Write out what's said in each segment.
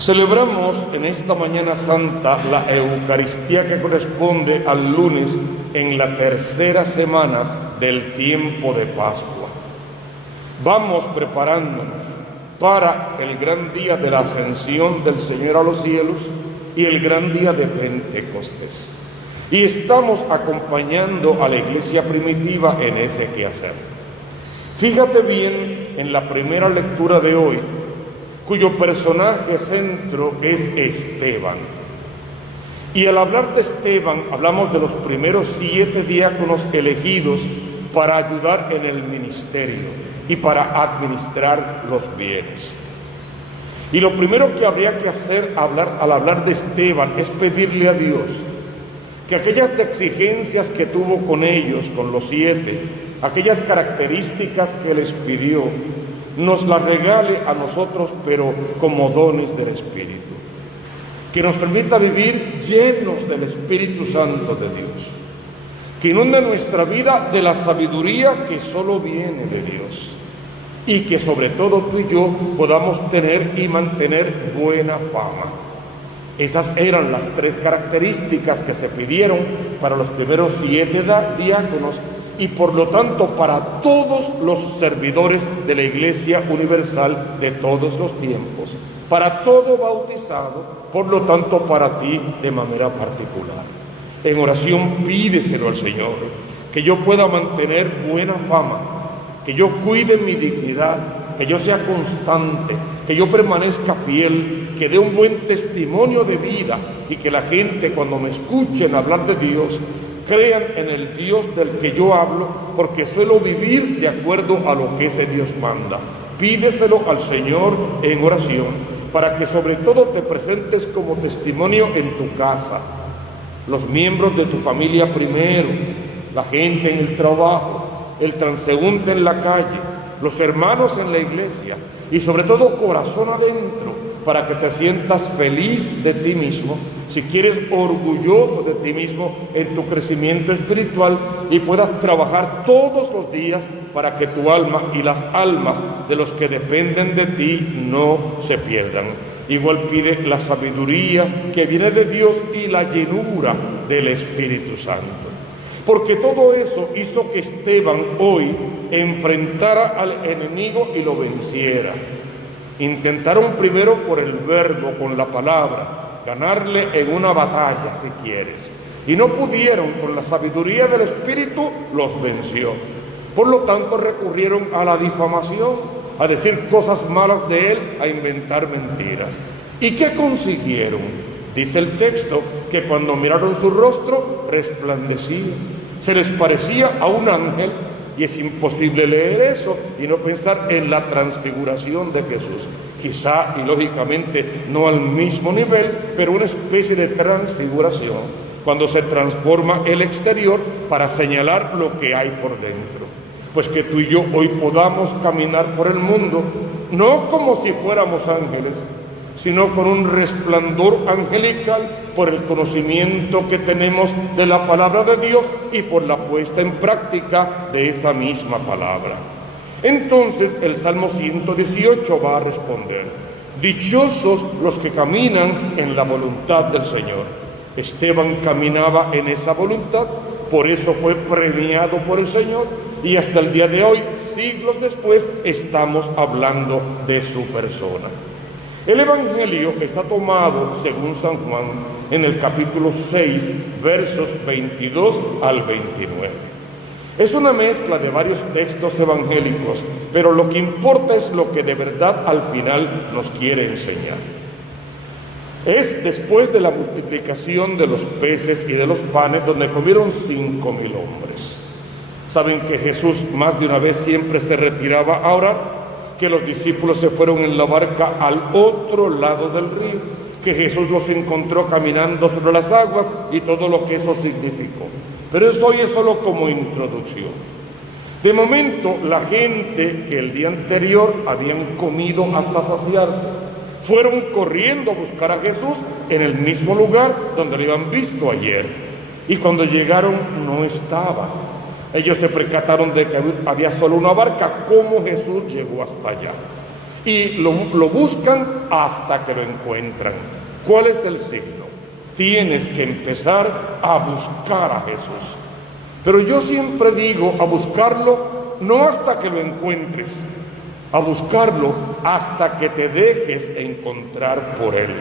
Celebramos en esta mañana santa la Eucaristía que corresponde al lunes en la tercera semana del tiempo de Pascua. Vamos preparándonos para el gran día de la ascensión del Señor a los cielos y el gran día de Pentecostés. Y estamos acompañando a la iglesia primitiva en ese quehacer. Fíjate bien en la primera lectura de hoy, cuyo personaje centro es Esteban. Y al hablar de Esteban, hablamos de los primeros 7 diáconos elegidos para ayudar en el ministerio y para administrar los bienes. Y lo primero que habría que hacer al hablar de Esteban es pedirle a Dios que aquellas exigencias que tuvo con ellos, con los 7, aquellas características que les pidió, nos las regale a nosotros, pero como dones del Espíritu. Que nos permita vivir llenos del Espíritu Santo de Dios. Que inunde nuestra vida de la sabiduría que solo viene de Dios. Y que sobre todo tú y yo podamos tener y mantener buena fama. Esas eran las 3 características que se pidieron para los primeros 7 diáconos y por lo tanto para todos los servidores de la Iglesia Universal de todos los tiempos, para todo bautizado, por lo tanto para ti de manera particular. En oración pídeselo al Señor, que yo pueda mantener buena fama, que yo cuide mi dignidad, que yo sea constante, que yo permanezca fiel, que dé un buen testimonio de vida y que la gente cuando me escuchen hablar de Dios, crean en el Dios del que yo hablo, porque suelo vivir de acuerdo a lo que ese Dios manda. Pídeselo al Señor en oración, para que sobre todo te presentes como testimonio en tu casa, los miembros de tu familia primero, la gente en el trabajo, el transeúnte en la calle, los hermanos en la iglesia y sobre todo corazón adentro, para que te sientas feliz de ti mismo, si quieres orgulloso de ti mismo en tu crecimiento espiritual y puedas trabajar todos los días para que tu alma y las almas de los que dependen de ti no se pierdan. Igual pide la sabiduría que viene de Dios y la llenura del Espíritu Santo. Porque todo eso hizo que Esteban hoy enfrentara al enemigo y lo venciera. Intentaron primero por el verbo, con la palabra, ganarle en una batalla, si quieres. Y no pudieron, con la sabiduría del Espíritu, los venció. Por lo tanto, recurrieron a la difamación, a decir cosas malas de él, a inventar mentiras. ¿Y qué consiguieron? Dice el texto que cuando miraron su rostro, resplandecía. Se les parecía a un ángel. Y es imposible leer eso y no pensar en la transfiguración de Jesús. Quizá y lógicamente no al mismo nivel, pero una especie de transfiguración, cuando se transforma el exterior para señalar lo que hay por dentro. Pues que tú y yo hoy podamos caminar por el mundo, no como si fuéramos ángeles, sino con un resplandor angelical por el conocimiento que tenemos de la palabra de Dios y por la puesta en práctica de esa misma palabra. Entonces el Salmo 118 va a responder: dichosos los que caminan en la voluntad del Señor. Esteban caminaba en esa voluntad, por eso fue premiado por el Señor y hasta el día de hoy, siglos después, estamos hablando de su persona. El Evangelio está tomado, según San Juan, en el capítulo 6, versos 22 al 29. Es una mezcla de varios textos evangélicos, pero lo que importa es lo que de verdad al final nos quiere enseñar. Es después de la multiplicación de los peces y de los panes, donde comieron 5.000 hombres. Saben que Jesús más de una vez siempre se retiraba a orar, que los discípulos se fueron en la barca al otro lado del río, que Jesús los encontró caminando sobre las aguas y todo lo que eso significó. Pero eso hoy es solo como introducción. De momento, la gente que el día anterior habían comido hasta saciarse, fueron corriendo a buscar a Jesús en el mismo lugar donde lo habían visto ayer. Y cuando llegaron no estaba. Ellos se percataron de que había solo una barca. ¿Cómo Jesús llegó hasta allá? y lo buscan hasta que lo encuentran. ¿Cuál es el signo? Tienes que empezar a buscar a Jesús. Pero yo siempre digo a buscarlo no hasta que lo encuentres, a buscarlo hasta que te dejes encontrar por Él.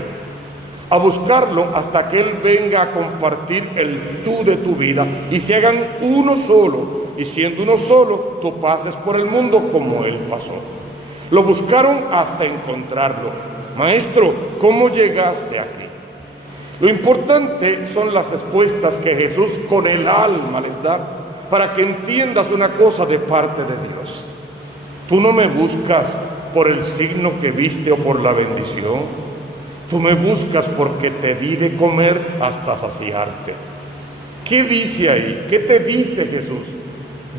A buscarlo hasta que Él venga a compartir el tú de tu vida y se hagan uno solo, y siendo uno solo, tú pases por el mundo como Él pasó. Lo buscaron hasta encontrarlo. Maestro, ¿cómo llegaste aquí? Lo importante son las respuestas que Jesús con el alma les da para que entiendas una cosa de parte de Dios. Tú no me buscas por el signo que viste o por la bendición. Tú me buscas porque te di de comer hasta saciarte. ¿Qué dice ahí? ¿Qué te dice Jesús?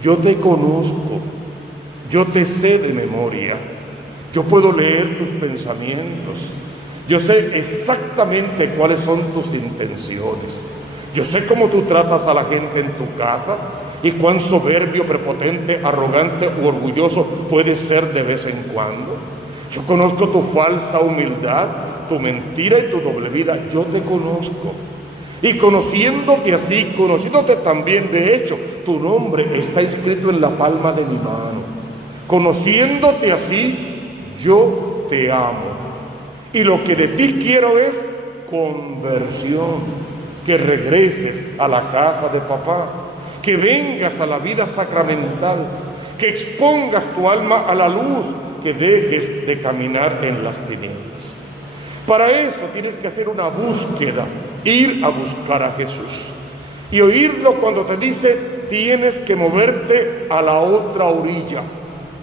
Yo te conozco, yo te sé de memoria, yo puedo leer tus pensamientos, yo sé exactamente cuáles son tus intenciones, yo sé cómo tú tratas a la gente en tu casa y cuán soberbio, prepotente, arrogante u orgulloso puedes ser de vez en cuando. Yo conozco tu falsa humildad, tu mentira y tu doble vida. Yo te conozco. Y conociéndote así, conociéndote también, de hecho, tu nombre está escrito en la palma de mi mano. Conociéndote así, yo te amo. Y lo que de ti quiero es conversión, que regreses a la casa de papá, que vengas a la vida sacramental, que expongas tu alma a la luz, que dejes de caminar en las tinieblas. Para eso tienes que hacer una búsqueda, ir a buscar a Jesús y oírlo cuando te dice tienes que moverte a la otra orilla,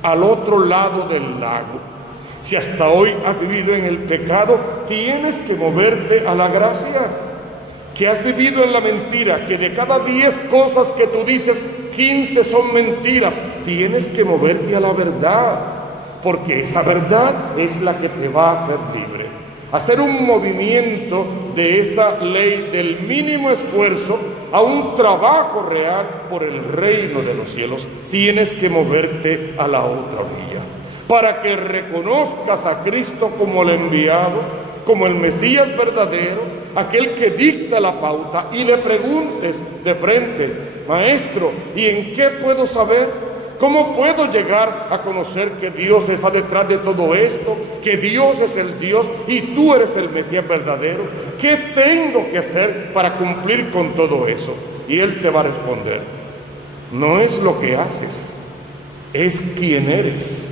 al otro lado del lago. Si hasta hoy has vivido en el pecado, tienes que moverte a la gracia. Que has vivido en la mentira, que de cada 10 cosas que tú dices, 15 son mentiras, tienes que moverte a la verdad, porque esa verdad es la que te va a hacer libre. Hacer un movimiento de esa ley del mínimo esfuerzo a un trabajo real por el reino de los cielos. Tienes que moverte a la otra orilla, para que reconozcas a Cristo como el enviado, como el Mesías verdadero, aquel que dicta la pauta, y le preguntes de frente, Maestro, ¿y en qué puedo saber? ¿Cómo puedo llegar a conocer que Dios está detrás de todo esto? Que Dios es el Dios y tú eres el Mesías verdadero. ¿Qué tengo que hacer para cumplir con todo eso? Y Él te va a responder, no es lo que haces, es quién eres.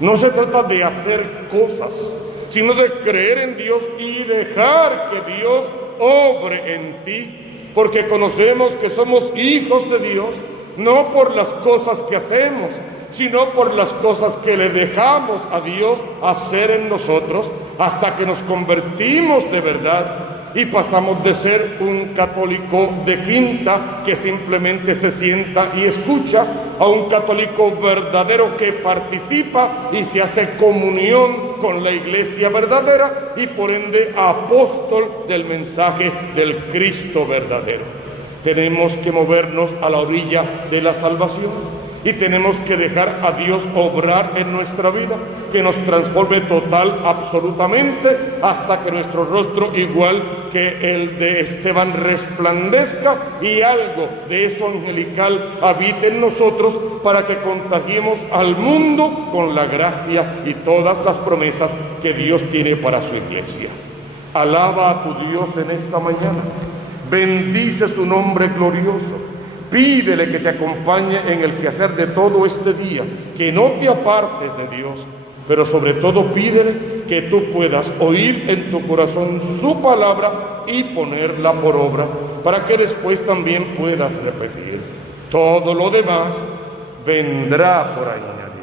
No se trata de hacer cosas, sino de creer en Dios y dejar que Dios obre en ti, porque conocemos que somos hijos de Dios, no por las cosas que hacemos, sino por las cosas que le dejamos a Dios hacer en nosotros, hasta que nos convertimos de verdad y pasamos de ser un católico de quinta que simplemente se sienta y escucha, a un católico verdadero que participa y se hace comunión con la iglesia verdadera y por ende apóstol del mensaje del Cristo verdadero. Tenemos que movernos a la orilla de la salvación y tenemos que dejar a Dios obrar en nuestra vida, que nos transforme total, absolutamente, hasta que nuestro rostro, igual que el de Esteban, resplandezca y algo de eso angelical habite en nosotros para que contagiemos al mundo con la gracia y todas las promesas que Dios tiene para su iglesia. Alaba a tu Dios en esta mañana. Bendice su nombre glorioso. Pídele que te acompañe en el quehacer de todo este día, que no te apartes de Dios, pero sobre todo pídele que tú puedas oír en tu corazón su palabra y ponerla por obra, para que después también puedas repetir. Todo lo demás vendrá por añadidura.